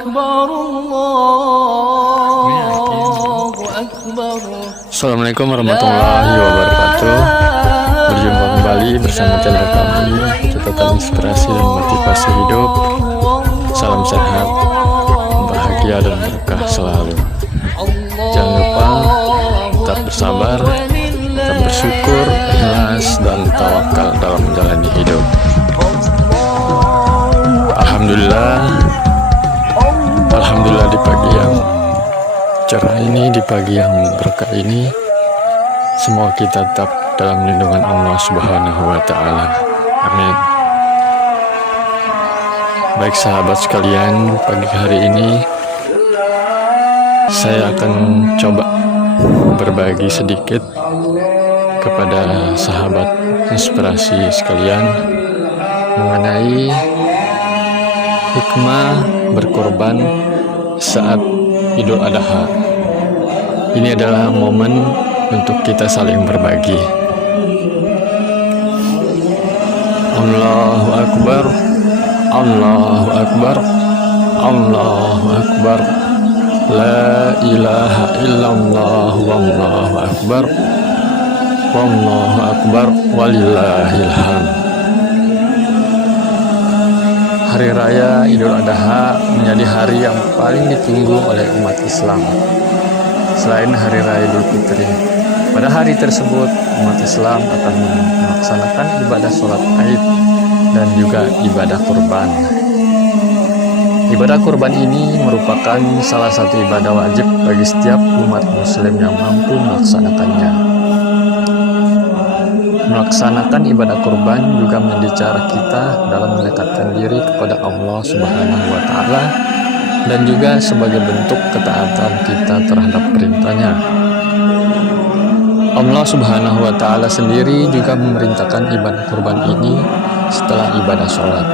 أكبر الله أكبر. Assalamualaikum warahmatullahi wabarakatuh. Berjumpa kembali bersama channel kami, catatan inspirasi dan motivasi hidup. Salam sehat, bahagia dan berkah selalu. Jangan lupa tetap bersabar, tetap bersyukur, ikhlas dan tawakal dalam menjalani hidup. Alhamdulillah di pagi yang cerah ini, di pagi yang berkah ini, semoga kita tetap dalam lindungan Allah Subhanahu wa Ta'ala. Amin. Baik sahabat sekalian, pagi hari ini saya akan coba berbagi sedikit kepada sahabat inspirasi sekalian mengenai hikmah berkorban saat Idul Adha. Ini adalah momen untuk kita saling berbagi. Allahu Akbar, Allahu Akbar, Allahu Akbar, La ilaha illallah, Wallahu Akbar, Wallahu Akbar, walillahil hamd. Hari Raya Idul Adha menjadi hari yang paling ditunggu oleh umat Islam selain Hari Raya Idul Fitri. Pada hari tersebut, umat Islam akan melaksanakan ibadah sholat Aid dan juga ibadah kurban. Ibadah kurban ini merupakan salah satu ibadah wajib bagi setiap umat Muslim yang mampu melaksanakannya. Melaksanakan ibadah kurban juga menjadi cara kita dalam mendekatkan diri kepada Allah Subhanahu wa Ta'ala dan juga sebagai bentuk ketaatan kita terhadap perintahnya. Allah Subhanahu wa Ta'ala sendiri juga memerintahkan ibadah kurban ini setelah ibadah sholat.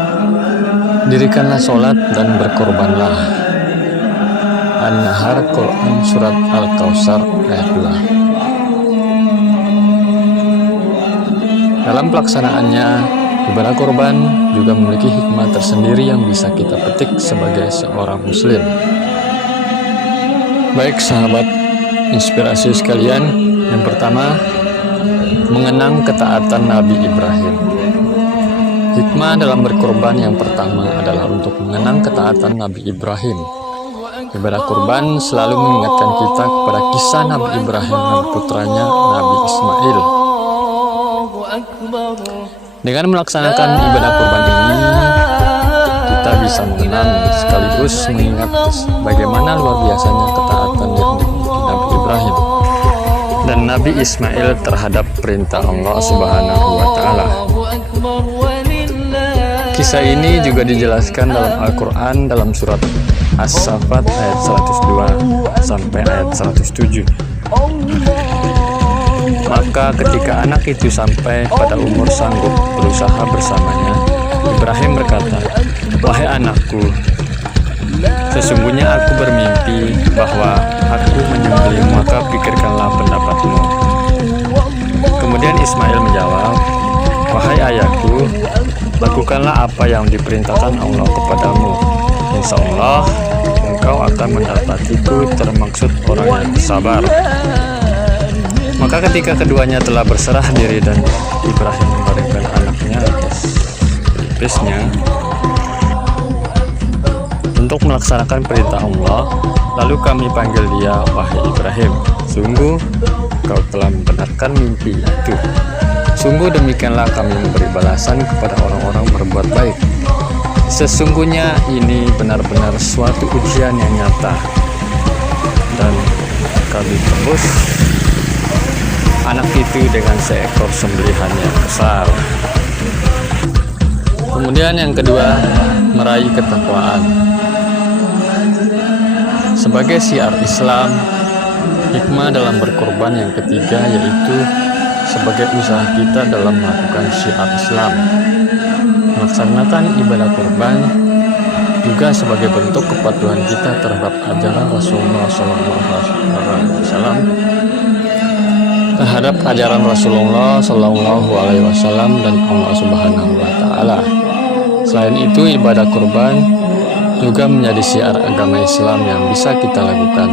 Dirikanlah sholat dan berkorbanlah. An-Nahr, Quran Surat Al-Kautsar ayat 2. Dalam pelaksanaannya, ibadah korban juga memiliki hikmah tersendiri yang bisa kita petik sebagai seorang muslim. Baik sahabat inspirasi sekalian, yang pertama, mengenang ketaatan Nabi Ibrahim. Hikmah dalam berkorban yang pertama adalah untuk mengenang ketaatan Nabi Ibrahim. Ibadah korban selalu mengingatkan kita kepada kisah Nabi Ibrahim dan putranya Nabi Ismail. Dengan melaksanakan ibadah kurban ini, kita bisa mengenang sekaligus mengingat bagaimana luar biasanya ketaatan yang dimiliki Nabi Ibrahim dan Nabi Ismail terhadap perintah Allah Subhanahu wa Ta'ala. Kisah ini juga dijelaskan dalam Al-Quran dalam surat As-Saffat ayat 102 sampai ayat 107. Maka ketika anak itu sampai pada umur sanggup berusaha bersamanya, Ibrahim berkata, "Wahai anakku, sesungguhnya aku bermimpi bahwa aku menyembelihmu, maka pikirkanlah pendapatmu." Kemudian Ismail menjawab, "Wahai ayahku, lakukanlah apa yang diperintahkan Allah kepadamu. Insya Allah engkau akan mendapatiku termaksud orang yang bersabar." Maka ketika keduanya telah berserah diri dan Ibrahim membaringkan anaknya atas pelipisnya untuk melaksanakan perintah Allah, lalu kami panggil dia, "Wahai Ibrahim, sungguh kau telah membenarkan mimpi itu. Sungguh demikianlah kami memberi balasan kepada orang-orang berbuat baik. Sesungguhnya ini benar-benar suatu ujian yang nyata, dan kami tebus anak itu dengan seekor sembelihan yang besar." Kemudian yang kedua, meraih ketakwaan. Sebagai syiar Islam, hikmah dalam berkorban yang ketiga yaitu sebagai usaha kita dalam melakukan syiar Islam. Melaksanakan ibadah korban juga sebagai bentuk kepatuhan kita terhadap ajaran Rasulullah SAW terhadap ajaran Rasulullah SAW dan Allah Subhanahu wa Ta'ala. Selain itu, ibadah kurban juga menjadi syiar agama Islam yang bisa kita lakukan.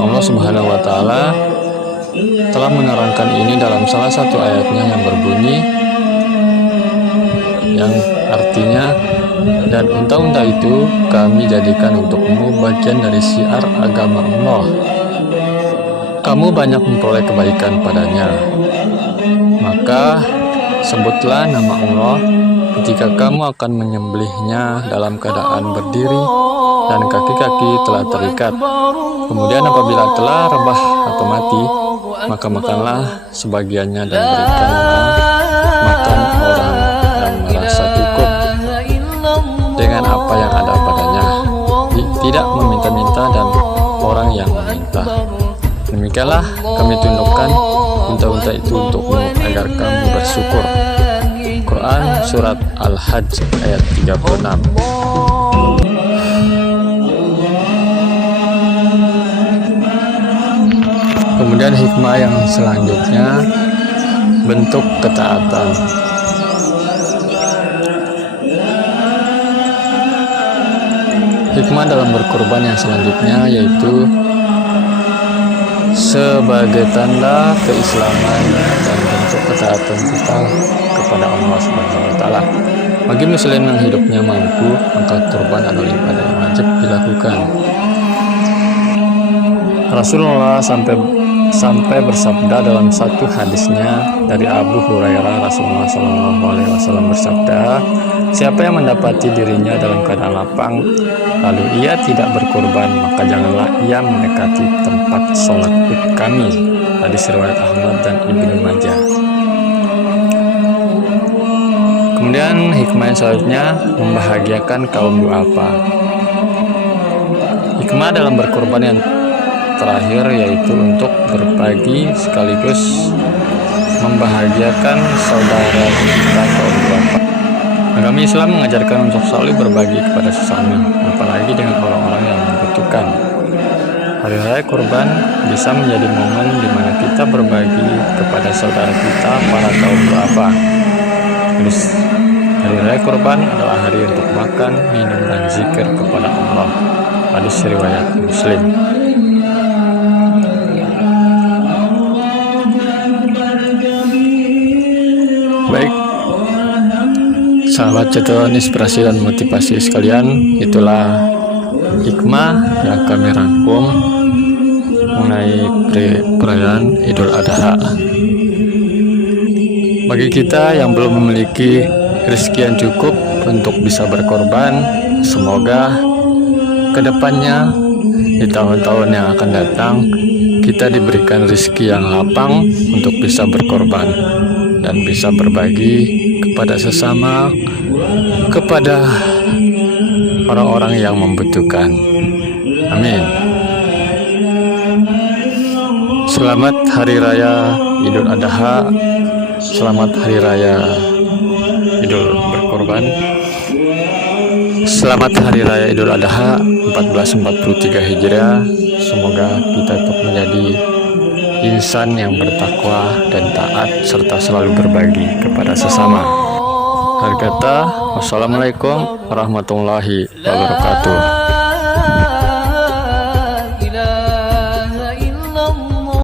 Allah Subhanahu wa Ta'ala telah menerangkan ini dalam salah satu ayatnya yang berbunyi, yang artinya, dan unta-unta itu kami jadikan untukmu bagian dari syiar agama Allah. Kamu banyak memperoleh kebaikan padanya. Maka sebutlah nama Allah ketika kamu akan menyembelihnya dalam keadaan berdiri dan kaki-kaki telah terikat. Kemudian apabila telah rebah atau mati, maka makanlah sebagiannya dan berikanlah makan orang yang merasa cukup dengan apa yang ada padanya, tidak meminta-minta dan orang yang meminta. Demikianlah kami tundukkan unta-unta itu untukmu agar kamu bersyukur. Quran Surat Al-Hajj ayat 36. Kemudian hikmah yang selanjutnya, bentuk ketaatan. Hikmah dalam berkorban yang selanjutnya yaitu sebagai tanda keislaman dan bentuk ketaatan kita kepada Allah Subhanahu wa Ta'ala. Bagi muslim yang hidupnya mampu, maka kurban adalah ibadah yang wajib dilakukan. Rasulullah sampai bersabda dalam satu hadisnya dari Abu Hurairah, Rasulullah SAW bersabda, siapa yang mendapati dirinya dalam keadaan lapang lalu ia tidak berkorban, maka janganlah ia mendekati tempat sholat id kami. Hadis riwayat Ahmad dan Ibnu Majah. Kemudian hikmah yang selanjutnya, membahagiakan kaum du'afa. Hikmah dalam berkorban yang terakhir yaitu untuk berbagi sekaligus membahagiakan saudara kita kaum du'afa. Agama Islam mengajarkan untuk selalu berbagi kepada sesama, apalagi dengan orang-orang yang membutuhkan. Hari Raya Kurban bisa menjadi momen di mana kita berbagi kepada saudara kita, para kaum du'afa. Hari Raya Kurban adalah hari untuk makan, minum, dan zikir kepada Allah. Hadis riwayat Muslim. Baik, sahabat catatan inspirasi dan motivasi sekalian, itulah hikmah yang kami rangkum mengenai perayaan Idul Adha. Bagi kita yang belum memiliki rezeki yang cukup untuk bisa berkorban, semoga kedepannya di tahun-tahun yang akan datang kita diberikan rezeki yang lapang untuk bisa berkorban dan bisa berbagi kepada sesama, kepada orang-orang yang membutuhkan. Amin. Selamat Hari Raya Idul Adha. Selamat Hari Raya Idul Berkorban. Selamat Hari Raya Idul Adha 1443 Hijriah. Semoga kita tetap menjadi insan yang bertakwa dan taat serta selalu berbagi kepada sesama. Akhir kata, wassalamualaikum warahmatullahi wabarakatuh.